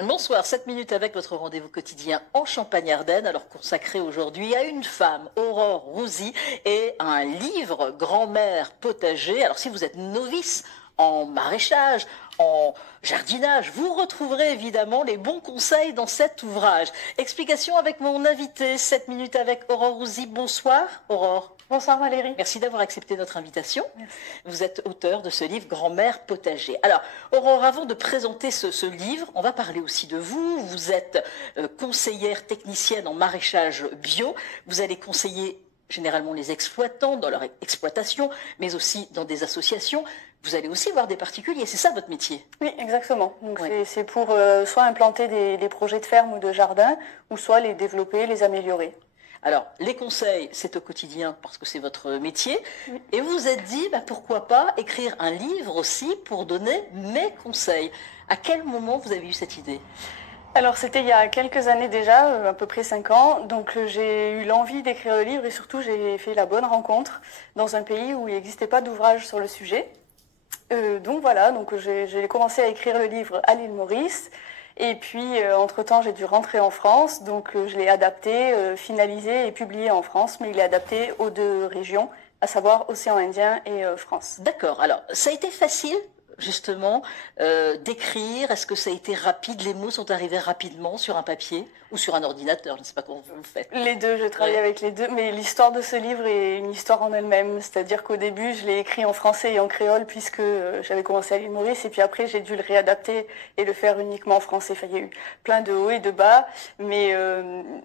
Bonsoir, 7 minutes avec votre rendez-vous quotidien en Champagne-Ardenne, alors consacré aujourd'hui à une femme, Aurore Rouzy, et un livre, Grand-mère potager. Alors si vous êtes novice en maraîchage, en jardinage, vous retrouverez évidemment les bons conseils dans cet ouvrage. Explication avec mon invité, 7 minutes avec Aurore Rouzy. Bonsoir Aurore. Bonsoir Valérie. Merci d'avoir accepté notre invitation. Merci. Vous êtes auteur de ce livre Grand-mère potager. Alors, Aurore, avant de présenter ce livre, on va parler aussi de vous. Vous êtes conseillère technicienne en maraîchage bio. Vous allez conseiller généralement les exploitants dans leur exploitation, mais aussi dans des associations. Vous allez aussi voir des particuliers, c'est ça votre métier? Oui, exactement. Donc ouais. C'est pour soit implanter des projets de ferme ou de jardin, ou soit les développer, les améliorer. Alors, les conseils, c'est au quotidien parce que c'est votre métier. Oui. Et vous vous êtes dit, pourquoi pas écrire un livre aussi pour donner mes conseils. À quel moment vous avez eu cette idée? Alors, c'était il y a quelques années déjà, à peu près 5 ans. Donc, j'ai eu l'envie d'écrire le livre et surtout, j'ai fait la bonne rencontre dans un pays où il n'existait pas d'ouvrage sur le sujet. Donc voilà, donc j'ai commencé à écrire le livre à l'île Maurice. Et puis, entre-temps, j'ai dû rentrer en France, donc je l'ai adapté, finalisé et publié en France, mais il est adapté aux deux régions, à savoir Océan Indien et France. D'accord. Alors, ça a été facile, justement, d'écrire? Est-ce que ça a été rapide? Les mots sont arrivés rapidement sur un papier ou sur un ordinateur? Je ne sais pas comment vous faites. Les deux, je travaille avec les deux, mais l'histoire de ce livre est une histoire en elle-même. C'est-à-dire qu'au début, je l'ai écrit en français et en créole puisque j'avais commencé à l'île Maurice, et puis après, j'ai dû le réadapter et le faire uniquement en français. Enfin, il y a eu plein de hauts et de bas, mais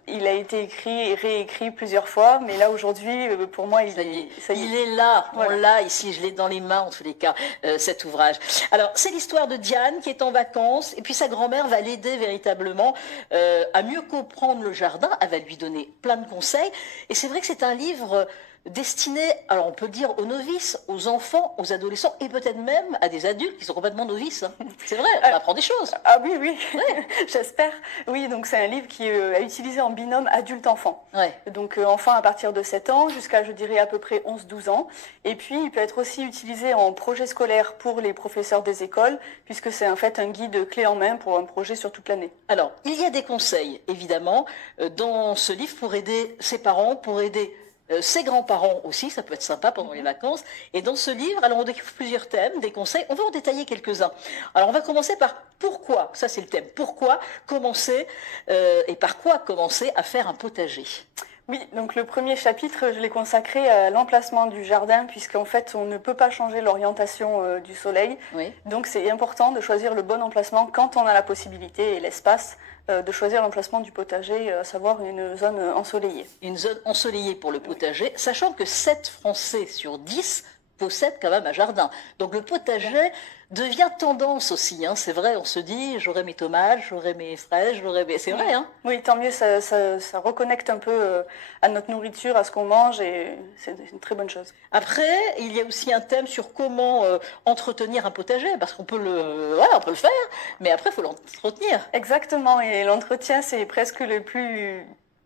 il a été écrit et réécrit plusieurs fois. Mais là, aujourd'hui, pour moi, il est là. Voilà. On l'a ici, je l'ai dans les mains en tous les cas, cet ouvrage. Alors, c'est l'histoire de Diane qui est en vacances, et puis sa grand-mère va l'aider véritablement à mieux comprendre le jardin. Elle va lui donner plein de conseils. Et c'est vrai que c'est un livre destiné, alors on peut dire aux novices, aux enfants, aux adolescents, et peut-être même à des adultes qui sont complètement novices. C'est vrai, on apprend des choses. Ah oui, oui, ouais. J'espère. Oui, donc c'est un livre qui est utilisé en binôme adulte-enfant. Ouais. Donc enfant à partir de 7 ans jusqu'à, je dirais, à peu près 11-12 ans. Et puis, il peut être aussi utilisé en projet scolaire pour les professeurs des écoles, puisque c'est en fait un guide clé en main pour un projet sur toute l'année. Alors, il y a des conseils, évidemment, dans ce livre pour aider ses parents, pour aider ses grands-parents aussi, ça peut être sympa pendant les vacances. Et dans ce livre, alors on découvre plusieurs thèmes, des conseils, on va en détailler quelques-uns. Alors on va commencer par pourquoi, ça c'est le thème, pourquoi commencer et par quoi commencer à faire un potager? Oui, donc le premier chapitre, je l'ai consacré à l'emplacement du jardin, puisqu'en fait, on ne peut pas changer l'orientation du soleil. Oui. Donc c'est important de choisir le bon emplacement quand on a la possibilité et l'espace de choisir l'emplacement du potager, à savoir une zone ensoleillée. Une zone ensoleillée pour le potager, sachant que 7 Français sur 10 possèdent quand même un jardin. Donc le potager devient tendance aussi, hein. C'est vrai, on se dit, j'aurai mes tomates, j'aurai mes fraises, j'aurai mes... C'est vrai, hein. Oui, tant mieux, ça reconnecte un peu à notre nourriture, à ce qu'on mange, et c'est une très bonne chose. Après, il y a aussi un thème sur comment entretenir un potager, parce qu'on peut on peut le faire, mais après, il faut l'entretenir. Exactement, et l'entretien, c'est presque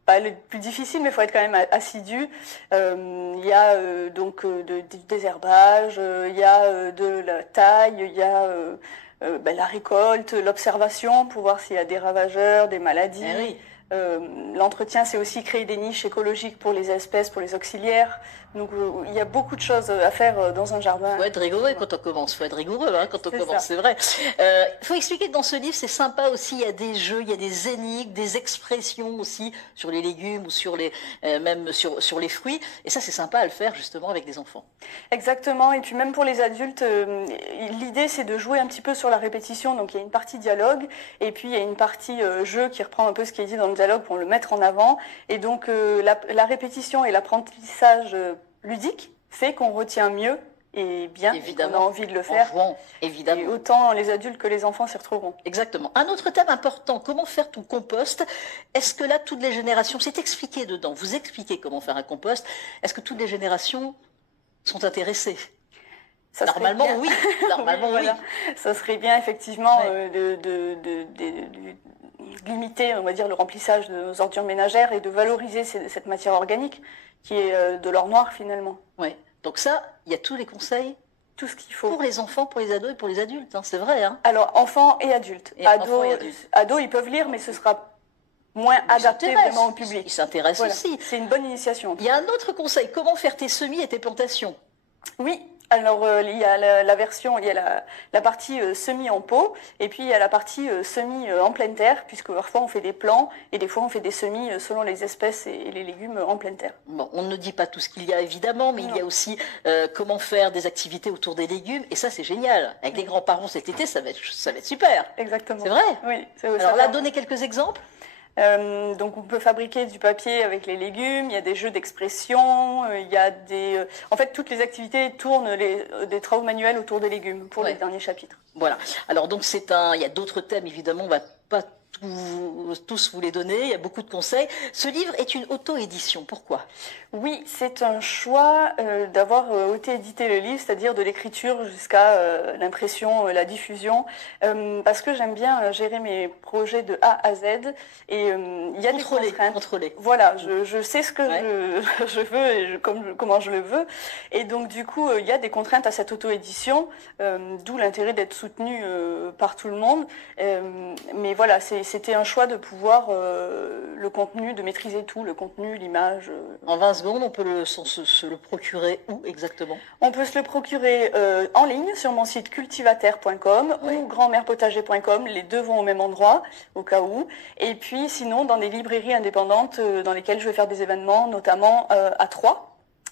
pas le plus difficile, mais il faut être quand même assidu. Il y a donc du désherbage, il y a de la taille, il y a la récolte, l'observation pour voir s'il y a des ravageurs, des maladies. Eh oui. L'entretien, c'est aussi créer des niches écologiques pour les espèces, pour les auxiliaires. Donc, il y a beaucoup de choses à faire dans un jardin. Il faut être rigoureux quand on commence. Il faut être rigoureux quand on commence, c'est vrai. Il faut expliquer que dans ce livre, c'est sympa aussi. Il y a des jeux, il y a des énigmes, des expressions aussi sur les légumes ou sur même sur les fruits. Et ça, c'est sympa à le faire justement avec des enfants. Exactement. Et puis même pour les adultes, l'idée, c'est de jouer un petit peu sur la répétition. Donc, il y a une partie dialogue et puis il y a une partie jeu qui reprend un peu ce qui est dit dans le dialogue pour le mettre en avant. Et donc, la répétition et l'apprentissage ludique fait qu'on retient mieux et bien, on a envie de le faire. Jouant, évidemment. Et autant les adultes que les enfants s'y retrouveront. Exactement. Un autre thème important, comment faire ton compost? Est-ce que là, toutes les générations, c'est expliqué dedans, vous expliquez comment faire un compost, est-ce que toutes les générations sont intéressées? Normalement, oui. Normalement, oui. Voilà. Ça serait bien, effectivement, de limiter, on va dire, le remplissage de nos ordures ménagères et de valoriser cette matière organique qui est de l'or noir, finalement. Oui. Donc ça, il y a tous les conseils tout ce qu'il faut. Pour les enfants, pour les ados et pour les adultes, hein, c'est vrai. Hein. Alors, enfants et adultes. Enfants et adultes. Ados, ils peuvent lire, mais ce sera moins adapté vraiment au public. Ils s'intéressent Voilà. aussi. C'est une bonne initiation. Il y a un autre conseil, comment faire tes semis et tes plantations? Oui, alors il y a la version, il y a la partie semis en pot, et puis il y a la partie semis en pleine terre, puisque parfois on fait des plants, et des fois on fait des semis selon les espèces et les légumes en pleine terre. Bon, on ne dit pas tout ce qu'il y a évidemment, mais il y a aussi comment faire des activités autour des légumes, et ça c'est génial. Avec les grands-parents cet été, ça va être super. Exactement. C'est vrai? Oui. Alors là, donnez quelques exemples. Donc on peut fabriquer du papier avec les légumes, il y a des jeux d'expression, il y a des... en fait, toutes les activités tournent des travaux manuels autour des légumes pour les derniers chapitres. Voilà. Alors donc il y a d'autres thèmes évidemment, on va pas tous vous les donner, il y a beaucoup de conseils. Ce livre est une auto-édition, pourquoi? Oui, c'est un choix d'avoir auto-édité le livre, c'est-à-dire de l'écriture jusqu'à l'impression, la diffusion, parce que j'aime bien gérer mes projets de A à Z, et il y a des contraintes. Contrôler. Voilà, je sais ce que je veux et comment je le veux, et donc du coup il y a des contraintes à cette auto-édition, d'où l'intérêt d'être soutenu par tout le monde, mais voilà, c'était un choix de pouvoir le contenu, de maîtriser tout, le contenu, l'image. En 20 secondes, on peut se le procurer où exactement? On peut se le procurer en ligne sur mon site cultivaterre.com ou grandmèrepotager.com. Les deux vont au même endroit, au cas où. Et puis sinon, dans des librairies indépendantes dans lesquelles je vais faire des événements, notamment à Troyes,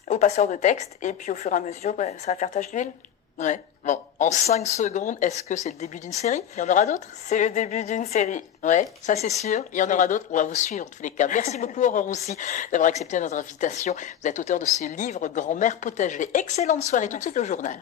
au Passeur de texte. Et puis au fur et à mesure, ça va faire tache d'huile. Ouais. Bon, en 5 secondes, est-ce que c'est le début d'une série? Il y en aura d'autres? C'est le début d'une série. Ouais, ça c'est sûr. Il y en aura d'autres. On va vous suivre en tous les cas. Merci beaucoup Aurore Roussy d'avoir accepté notre invitation. Vous êtes auteur de ce livre Grand-mère potager. Excellente soirée. Tout de suite le journal.